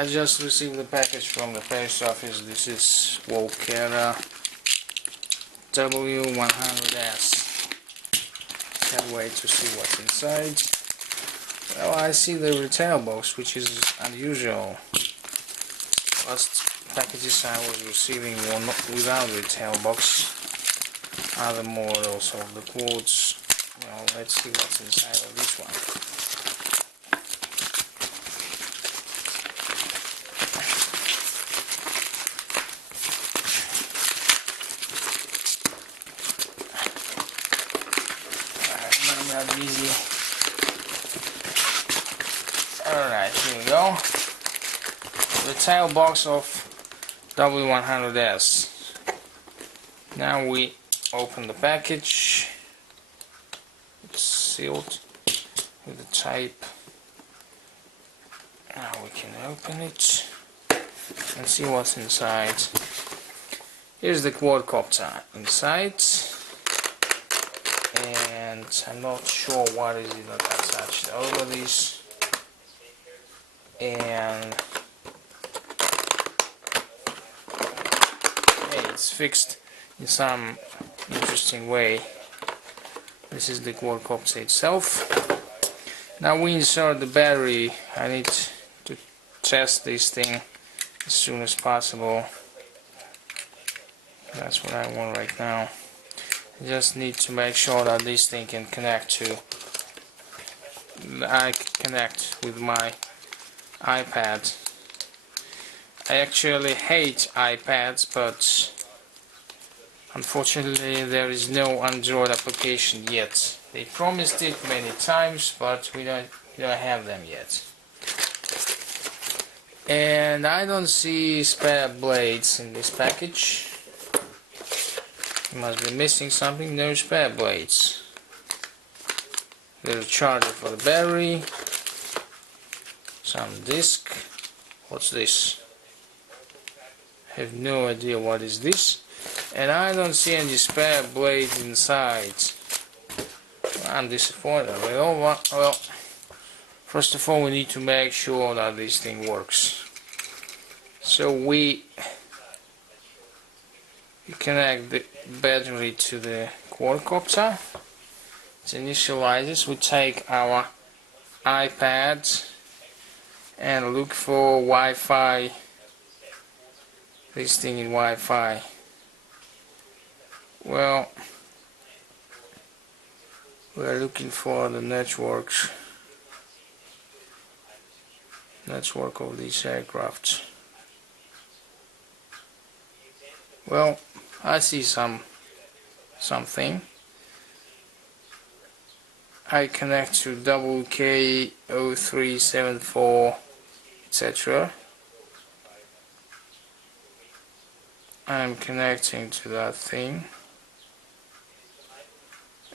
I just received the package from the post office. This is Walker w100s. Can't wait to see what's inside. Well, I see the retail box, which is unusual. Last packages I was receiving were not without retail box. Other models of the quartz. Well, let's see what's inside of this one. I'm not busy. Alright, here we go. The tail box of w100s. Now we open the package. It's sealed with the tape. Now we can open it and see what's inside. Here's the quadcopter inside, and I'm not sure what is it attached over this. And it's fixed in some interesting way. This is the quadcopter itself. Now we insert the battery. I need to test this thing as soon as possible. That's what I want right now. I just need to make sure that this thing can connect to. I can connect with my iPad. I actually hate iPads, but unfortunately there is no Android application yet. They promised it many times, but we don't have them yet. And I don't see spare blades in this package. You must be missing something. No spare blades. There's a charger for the battery. Some disc. What's this? I have no idea what is this. And I don't see any spare blades inside. I'm disappointed. Well, first of all we need to make sure that this thing works. So we connect the battery to the quadcopter. It initializes. We take our iPad and look for Wi-Fi. This thing in Wi-Fi. Well, we're looking for the network of these aircraft. Well, I see something. I connect to WK0374, etc. I'm connecting to that thing.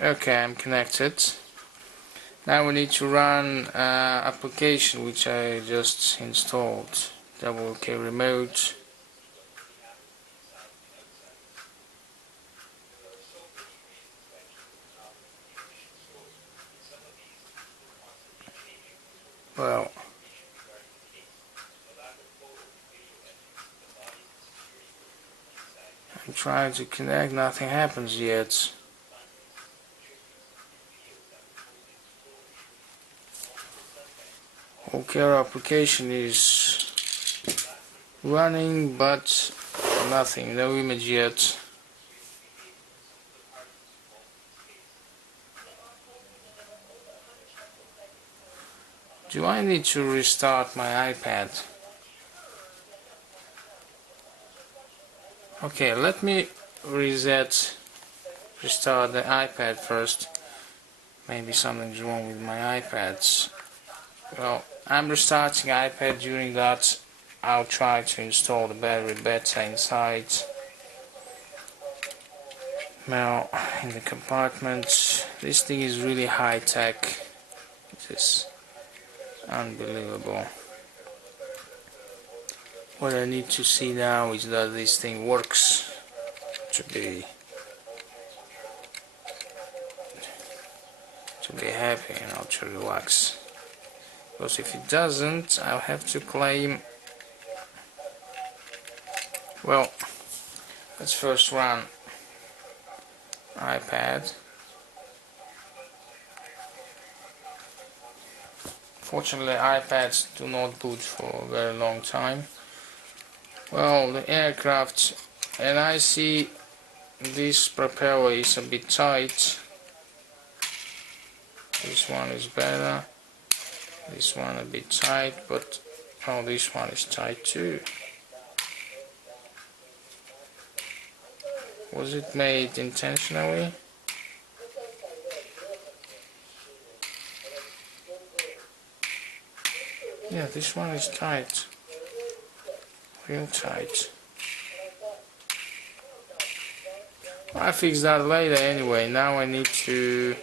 Okay, I'm connected. Now we need to run application which I just installed. WK remote. Well, I'm trying to connect, nothing happens yet. Okay, our application is running, but nothing, no image yet. Do I need to restart my iPad? Okay, let me restart the iPad first. Maybe something's wrong with my iPads. Well, I'm restarting iPad. During that, I'll try to install the battery better inside. Now, in the compartment, this thing is really high tech. It is unbelievable. What I need to see now is that this thing works to be happy and not to relax. Because if it doesn't, I'll have to claim Well, let's first run iPad. Fortunately, iPads do not boot for a very long time. Well, the aircraft, and I see this propeller is a bit tight. This one is better. This one a bit tight, but oh, this one is tight too. Was it made intentionally? Yeah, this one is tight. Real tight. I'll fix that later anyway. Now I need to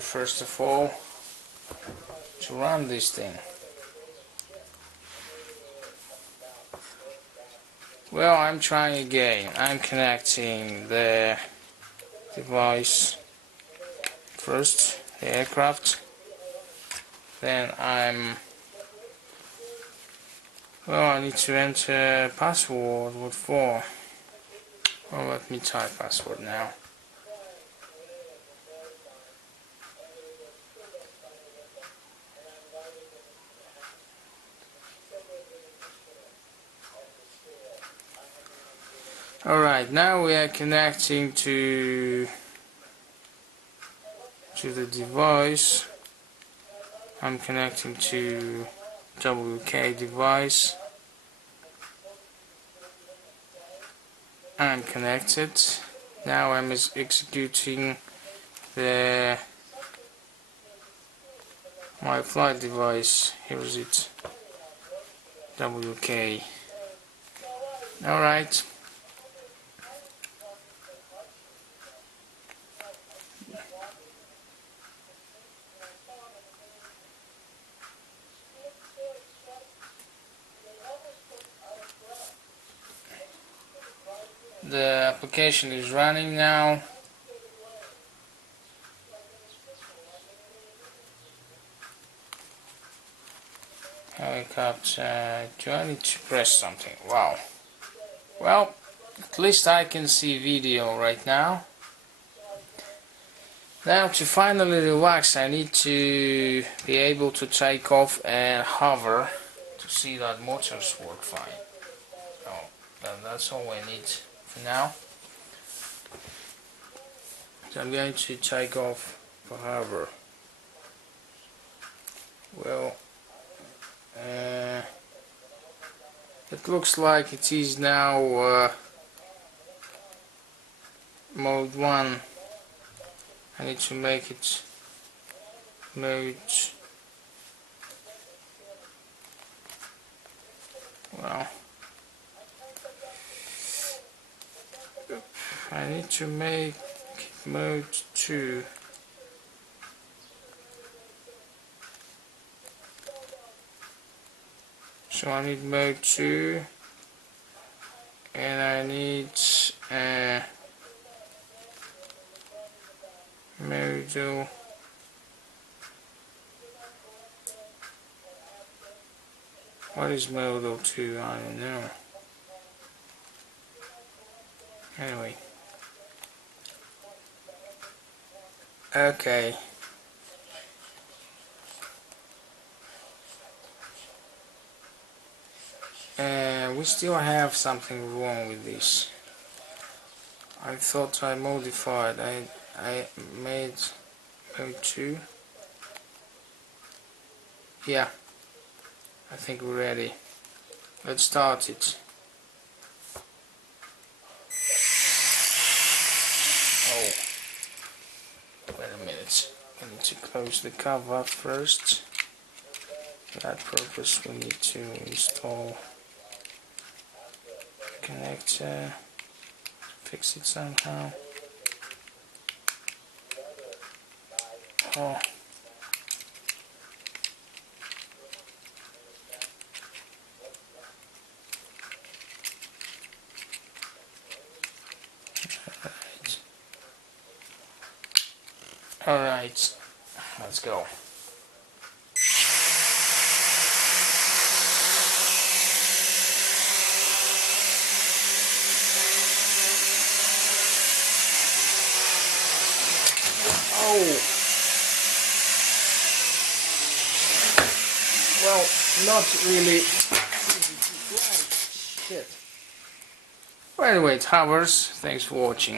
first of all to run this thing. Well, I'm trying again. I'm connecting the device first, the aircraft. Then I need to enter password. What for? Well, let me type password now. Alright, now we are connecting to the device. I'm connecting to WK device. I'm connected. Now I'm executing my flight device. Here is it, WK. Alright. The application is running now. Helicopter. Do I need to press something? Wow. Well, at least I can see video right now. Now to finally relax, I need to be able to take off and hover to see that motors work fine. Oh, that's all I need for now. So I'm going to take off for hover. Well, it looks like it is now mode 1. I need to make it mode, well, I need to make mode 2. So I need mode 2, and I need modal. What is modal 2? I don't know. Anyway. Okay. We still have something wrong with this. I thought I modified. I made mode 2. Yeah. I think we're ready. Let's start it. Oh. Wait a minute. I need to close the cover first. For that purpose we need to install connector, fix it somehow. Oh. Alright, let's go. Oh, well, not really easy to fly. Shit. Well, anyway, Troubleshoots, thanks for watching.